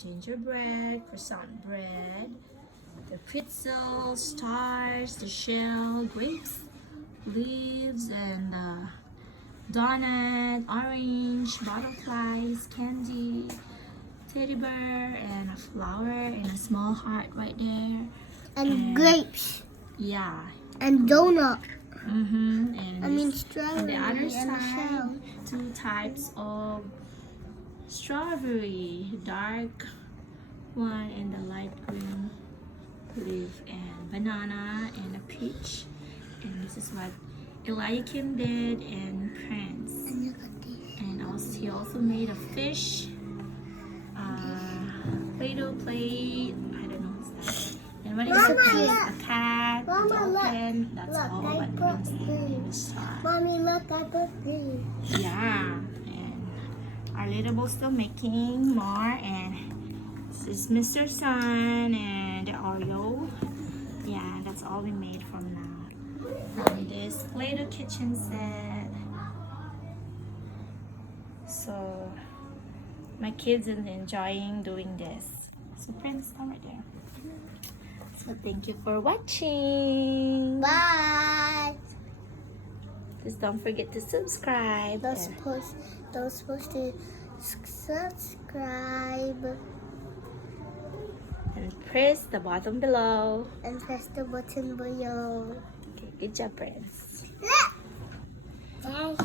gingerbread, croissant bread, the pretzels, stars, the shell, grapes, leaves, and donut, orange, butterflies, candy, teddy bear, and a flower, and a small heart right there. And grapes. Yeah. And donut. And on strawberry. the other and side, shell. 2 types of strawberry, dark one and the light green leaf, and banana and a peach. And this is what Eliakim did and Prince. And look at this. And also he also made a fish, Play-Doh plate. I don't know what's that. And what is Mama, it? look. A cat, a Mama, dolphin. That's look, all I what put Prince did in this. his star. Mommy, look at the thing. Yeah, and our little boy still making more, and this is Mr. Sun and the Oreo. Yeah, that's all we made from now. From this Play-Doh kitchen set. So my kids are enjoying doing this. So Prince, come right there. So thank you for watching. Bye. Just don't forget to subscribe. Don't supposed to subscribe And press the button below. and press the button below. Okay, good job, Prince. Bye.